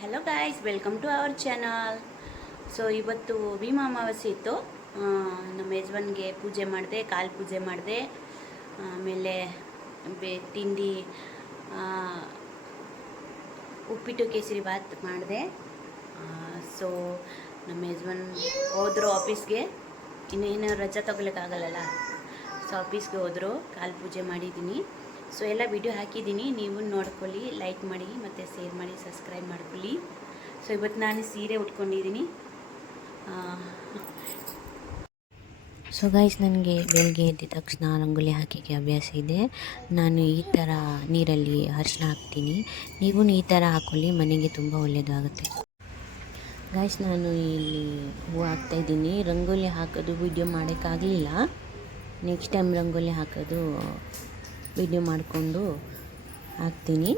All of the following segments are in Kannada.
Hello guys, welcome to our channel. So ಇವತ್ತು ಭೀಮ ಅಮಾವಾಸ್ಯೆ ಇತ್ತು. ನಮ್ಮ ಯಜಮಾನ್ಗೆ ಪೂಜೆ ಮಾಡಿದೆ, ಕಾಲು ಪೂಜೆ ಮಾಡಿದೆ. ಆಮೇಲೆ ತಿಂಡಿ ಉಪ್ಪಿಟ್ಟು ಕೇಸರಿ ಬಾತ್ ಮಾಡಿದೆ. ಸೊ ನಮ್ಮ ಯಜಮಾನ್ ಹೋದರು ಆಫೀಸ್ಗೆ. ಇನ್ನೇನು ರಜೆ ತಗೊಳ್ಳೋಕ್ಕಾಗಲ್ಲಲ್ಲ, ಸೊ ಆಫೀಸ್ಗೆ ಹೋದರು. ಕಾಲು ಪೂಜೆ ಮಾಡಿದ್ದೀನಿ. ಸೊ ಎಲ್ಲ ವಿಡಿಯೋ ಹಾಕಿದ್ದೀನಿ, ನೀವು ನೋಡ್ಕೊಳ್ಳಿ, ಲೈಕ್ ಮಾಡಿ ಮತ್ತು ಶೇರ್ ಮಾಡಿ, ಸಬ್ಸ್ಕ್ರೈಬ್ ಮಾಡ್ಕೊಳ್ಳಿ. ಸೊ ಇವತ್ತು ನಾನು ಸೀರೆ ಉಟ್ಕೊಂಡಿದ್ದೀನಿ. ಸೊ ಗೈಸ್, ನನಗೆ ಬೆಳಗ್ಗೆ ಎದ್ದ ತಕ್ಷಣ ರಂಗೋಲಿ ಹಾಕೋಕ್ಕೆ ಅಭ್ಯಾಸ ಇದೆ. ನಾನು ಈ ಥರ ನೀರಲ್ಲಿ ಅರಿಶಿನ ಹಾಕ್ತೀನಿ. ನೀವು ಈ ಥರ ಹಾಕ್ಕೊಳ್ಳಿ, ಮನೆಗೆ ತುಂಬ ಒಳ್ಳೆಯದಾಗುತ್ತೆ. ಗೈಸ್, ನಾನು ಇಲ್ಲಿ ಹೂವು ಹಾಕ್ತಾಯಿದ್ದೀನಿ. ರಂಗೋಲಿ ಹಾಕೋದು ವಿಡಿಯೋ ಮಾಡೋಕ್ಕಾಗಲಿಲ್ಲ. ನೆಕ್ಸ್ಟ್ ಟೈಮ್ ರಂಗೋಲಿ ಹಾಕೋದು ವಿಡಿಯೋ ಮಾಡಿಕೊಂಡು ಹಾಕ್ತೀನಿ.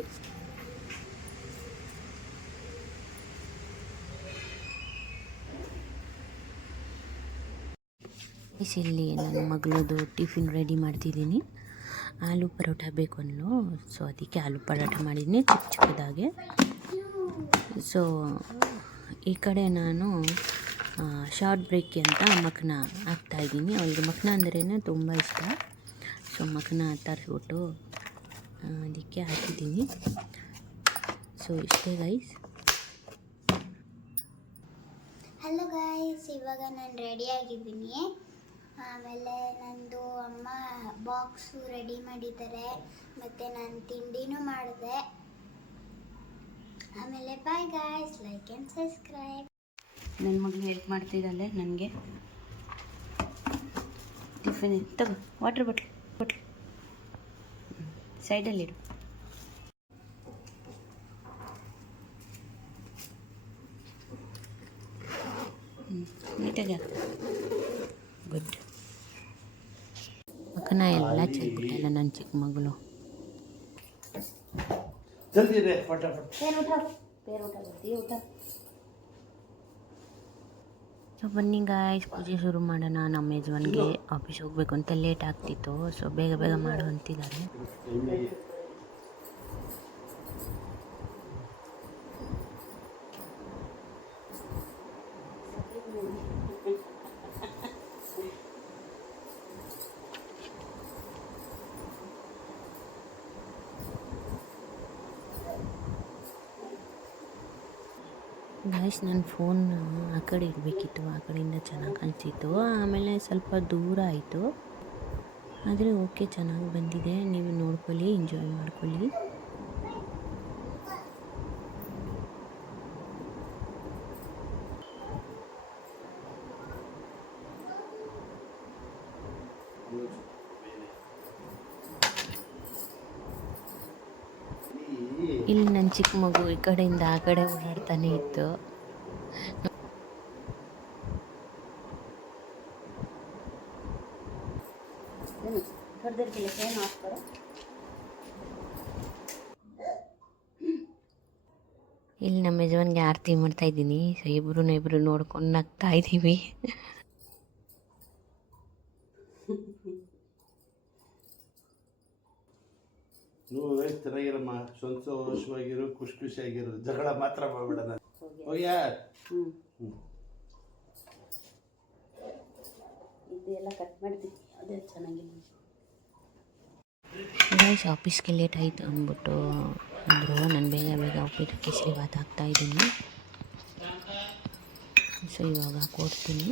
ಇಲ್ಲಿ ನನ್ನ ಮಗಳದು ಟಿಫಿನ್ ರೆಡಿ ಮಾಡ್ತಿದ್ದೀನಿ. ಆಲೂ ಪರೋಟ ಬೇಕು ಅಂದ್ಲು, ಸೊ ಅದಕ್ಕೆ ಆಲೂ ಪರೋಟ ಮಾಡಿದ್ದೀನಿ ಚಿಕ್ಕ ಚಿಕ್ಕದಾಗೆ. ಸೊ ಈ ಕಡೆ ನಾನು ಶಾರ್ಟ್ ಬ್ರೇಕ್ ಅಂತ ಮಖನ ಹಾಕ್ತಾಯಿದ್ದೀನಿ. ಅವಳಿಗೆ ಮಖನ ಅಂದ್ರೇ ತುಂಬ ಇಷ್ಟ. ಸೊ ಮಖನ ತರಿಸ್ಬಿಟ್ಟು ಅದಕ್ಕೆ ಹಾಕಿದ್ದೀನಿ. ಸೊ ಇಷ್ಟೇ ಗೈಸ್. ಹಲೋ ಗೈಸ್, ಇವಾಗ ನಾನು ರೆಡಿಯಾಗಿದ್ದೀನಿ. ಆಮೇಲೆ ನಂದು ಅಮ್ಮ ಬಾಕ್ಸು ರೆಡಿ ಮಾಡಿದ್ದಾರೆ, ಮತ್ತು ನಾನು ತಿಂಡಿನೂ ಮಾಡಿದೆ. ಆಮೇಲೆ bye guys, like and subscribe. ನನ್ನ ಮಗಳು ಹೆಲ್ಪ್ ಮಾಡ್ತಿದ್ದಾಳೆ ನನಗೆ. ಟಿಫಿನ್ ತಗೋ, ವಾಟರ್ ಬಾಟ್ಲ್ ಸೈಡಲ್ಲಿಡು. ನೀಟಾಗಿ ಗುಡ್. ಮಕ್ಕನ ಎಲ್ಲ ಚೆಲ್ಬಿಟ್ಟಲ್ಲ ನನ್ನ ಚಿಕ್ಕ ಮಗಳು. ಸೊ ಬನ್ನಿ ಗಾಯ್ಸ್, ಪೂಜೆ ಶುರು ಮಾಡೋಣ. ನಮ್ಮ ಯಜಮಾನ್ಗೆ ಆಫೀಸ್ ಹೋಗಬೇಕು ಅಂತ ಲೇಟ್ ಆಗ್ತಿತ್ತು, ಸೊ ಬೇಗ ಬೇಗ ಮಾಡು ಅಂತಿದ್ದಾರೆ. ಗಾಯ್ಸ್, ನನ್ನ ಫೋನ್ ಆ ಕಡೆ ಇಡಬೇಕಿತ್ತು, ಆ ಕಡೆಯಿಂದ ಚೆನ್ನಾಗಿ ಕಾಣಿಸ್ತಿತ್ತು. ಆಮೇಲೆ ಸ್ವಲ್ಪ ದೂರ ಆಯಿತು, ಆದರೆ ಓಕೆ, ಚೆನ್ನಾಗಿ ಬಂದಿದೆ. ನೀವು ನೋಡ್ಕೊಳ್ಳಿ, ಎಂಜಾಯ್ ಮಾಡ್ಕೊಳ್ಳಿ. ಇಲ್ಲಿ ನನ್ನ ಚಿಕ್ಕ ಮಗು ಈ ಕಡೆಯಿಂದ ಆ ಕಡೆ ಓಡಾಡ್ತಾನೆ ಇತ್ತು. ಇಲ್ಲಿ ನಮ್ಮ ಯಜಮಾನ್ಗೆ ಆರತಿ ಮಾಡ್ತಾ ಇದ್ದೀನಿ. ಸೊ ಇಬ್ರು ನೋಡ್ಕೊಂಡು ನಗ್ತಾ ಇದ್ದೀವಿ. ನೀವು ಚೆನ್ನಾಗಿರಮ್ಮ, ಸಂತೋಷವಾಗಿರು, ಖುಷಿಯಾಗಿರು, ಜಗಳ ಮಾತ್ರ ಮಾಡಬೇಡ. ನಾನು ಹೋಗ್ಯಾ ಇದೆಲ್ಲ ಕಟ್ ಮಾಡ್ತೀನಿ, ಅದೇ ಚೆನ್ನಾಗಿಲ್ಲ. ಗೈಸ್, ಆಫೀಸ್ಗೆ ಲೇಟ್ ಆಯಿತು ಅಂದ್ಬಿಟ್ಟು ಅಂದರು. ನಾನು ಬೇಗ ಬೇಗ ಉಪ್ಪಿಟ್ಟು ಕೇಸರಿ ಬಾತ್ ಹಾಕ್ತಾಯಿದ್ದೀನಿ. ಸೊ ಇವಾಗ ಕೊಡ್ತೀನಿ.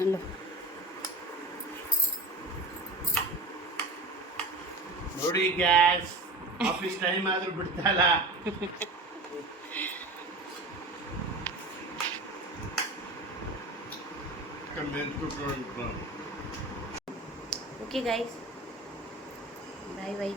ಹಲೋ ನೋಡಿ ಗ್ಯಾಸ್, ಆಫೀಸ್ ಟೈಮ್ ಆದ್ರೂ ಬಿಡ್ತಲ್ಲ. ಓಕೆ ಗೈಸ್, ಬಾಯ್ ಬಾಯ್.